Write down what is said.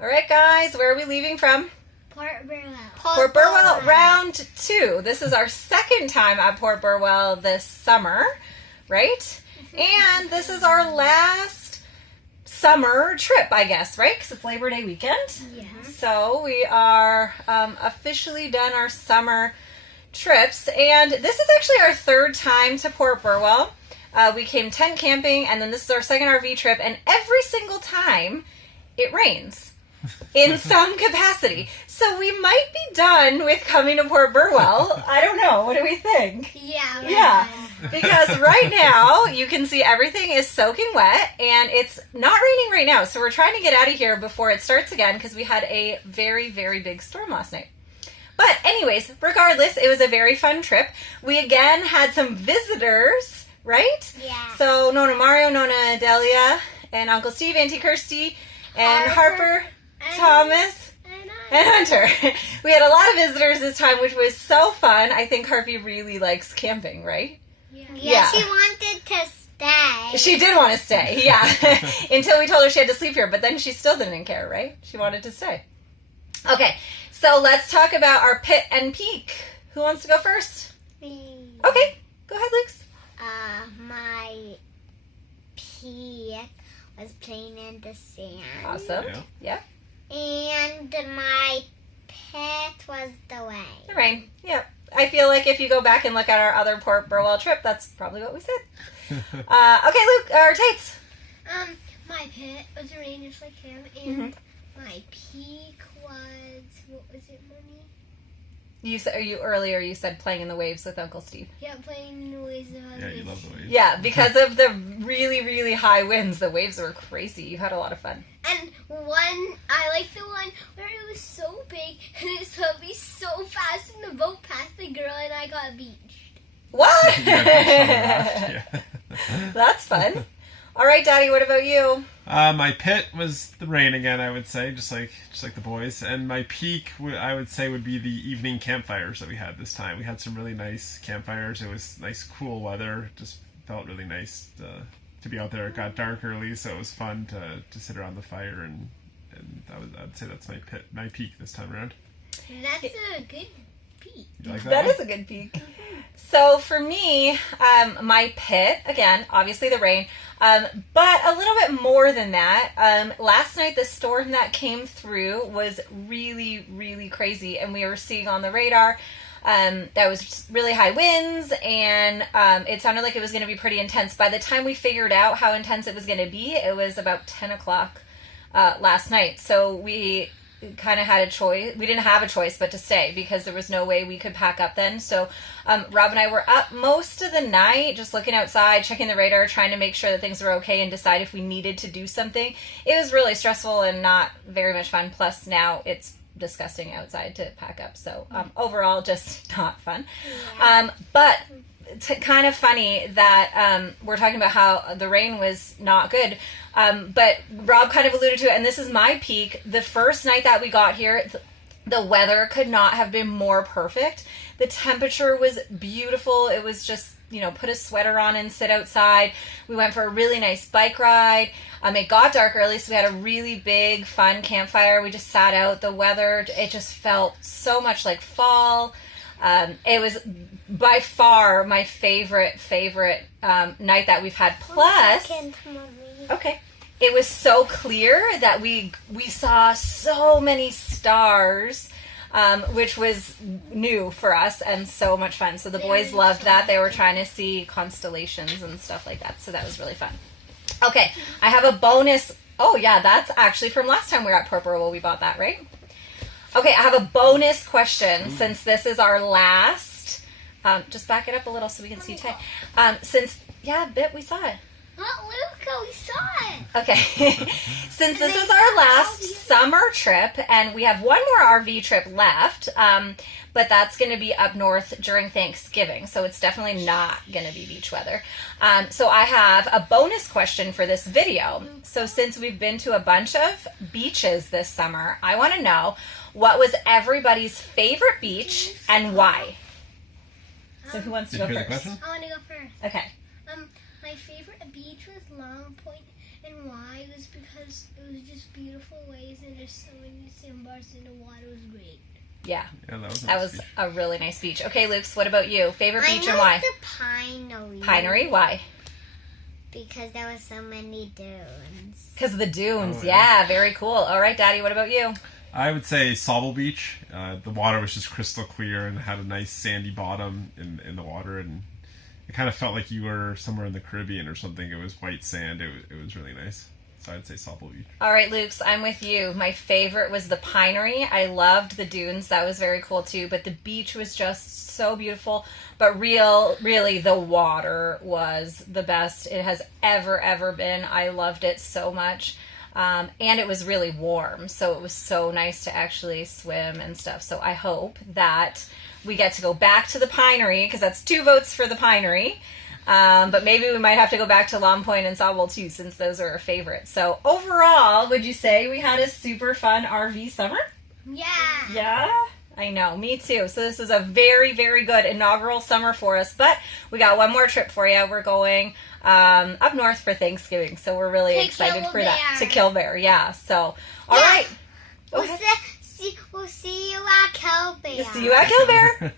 All right, guys, where are we leaving from? Port Burwell. Port Burwell, round 2. This is our second time at Port Burwell this summer, right? And this is our last summer trip, I guess, right? Because it's Labor Day weekend. Yeah. So we are officially done our summer trips. And this is actually our third time to Port Burwell. We came tent camping, and then this is our second RV trip. And every single time, it rains in some capacity. So we might be done with coming to Port Burwell. I don't know. What do we think? Yeah. Yeah. Because right now, you can see everything is soaking wet, and it's not raining right now. So we're trying to get out of here before it starts again because we had a very, very big storm last night. But anyways, regardless, it was a very fun trip. We again had some visitors, right? Yeah. So Nona Mario, Nona Delia, and Uncle Steve, Auntie Kirsty, and Harper, Thomas, and Hunter. We had a lot of visitors this time, which was so fun. I think Harvey really likes camping, right? Yeah, she wanted to stay. She did want to stay, yeah. Until we told her she had to sleep here, but then she still didn't care, right? She wanted to stay. Okay, so let's talk about our pit and peak. Who wants to go first? Me. Okay, go ahead, Luke. My peak was playing in the sand. Awesome. Yeah. And my pit was the rain. The rain, yeah. I feel like if you go back and look at our other Port Burwell trip, that's probably what we said. Okay, Luke, or Tates. My pit was the rain just like him, and my peak was, what was it, Mommy? You said playing in the waves with Uncle Steve. Yeah, playing in the waves. Yeah, you love the waves. Yeah, because of the really, really high winds, the waves were crazy. You had a lot of fun. And I like the one where it was so big and it swept me so fast and the boat passed the girl and I got beached. What? Yeah. That's fun. All right, Daddy, what about you? My pit was the rain again, I would say, just like the boys. And my peak, I would say, would be the evening campfires that we had this time. We had some really nice campfires. It was nice, cool weather. Just felt really nice to be out there. It got dark early, so it was fun to sit around the fire. And I'd say that's my peak this time around. That's a good peak. You like That is a good peak. So for me, my pit, again, obviously the rain, but a little bit more than that. Last night, the storm that came through was really, really crazy, and we were seeing on the radar that was really high winds, and it sounded like it was going to be pretty intense. By the time we figured out how intense it was going to be, it was about 10 o'clock last night. So we kind of had a choice. We didn't have a choice but to stay because there was no way we could pack up then. So Rob and I were up most of the night just looking outside, checking the radar, trying to make sure that things were okay and decide if we needed to do something. It was really stressful and not very much fun. Plus now it's disgusting outside to pack up. So overall, just not fun. Yeah. But kind of funny that we're talking about how the rain was not good. But Rob kind of alluded to it, and this is my peak. The first night that we got here, the weather could not have been more perfect. The temperature was beautiful. It was just, put a sweater on and sit outside. We went for a really nice bike ride. It got dark early, so we had a really big, fun campfire. We just sat out. The weather, it just felt so much like fall. It was by far my favorite night that we've had. Plus, okay, it was so clear that we saw so many stars, which was new for us and so much fun. So the boys loved that. They were trying to see constellations and stuff like that. So that was really fun. Okay, I have a bonus. Oh yeah, that's actually from last time we were at Port Burwell. We bought that, right? Okay, I have a bonus question since this is our last. Just back it up a little so we can see Tay. We saw it. Oh, Luca, we saw it. Okay. Since this is our last summer trip, and we have one more RV trip left, but that's going to be up north during Thanksgiving, so it's definitely not going to be beach weather. So I have a bonus question for this video. So since we've been to a bunch of beaches this summer, I want to know what was everybody's favorite beach and why? So who wants to go first? I want to go first. Okay. My favorite beach was Long Point And why? It was because it was just beautiful waves and there's so many sandbars and the water was great. Yeah. Yeah, that was a That nice was beach. a really nice beach. Okay, Luke's, what about you? Favorite beach and why? the Pinery. Pinery, why? Because there was so many dunes. Because of the dunes. Oh, yeah. yeah. Very cool. All right, Daddy, what about you? I would say Sauble Beach. The water was just crystal clear and had a nice sandy bottom in the water, and it kind of felt like you were somewhere in the Caribbean or something. It was white sand. It was really nice. So I'd say Sauble Beach. All right, Luke's, I'm with you. My favorite was the Pinery. I loved the dunes. That was very cool too. But the beach was just so beautiful. But really, the water was the best it has ever been. I loved it so much. And it was really warm. So it was so nice to actually swim and stuff. So I hope that we get to go back to the Pinery, because that's 2 votes for the Pinery. But maybe we might have to go back to Long Point and Sauble too, since those are our favorites. So overall, would you say we had a super fun RV summer? Yeah. Yeah, I know. Me too. So this is a very good inaugural summer for us. But we got one more trip for you. We're going up north for Thanksgiving. So we're really excited for that. To Killbear, yeah. So, all right. Go ahead. We'll see you at Killbear. See you at Killbear.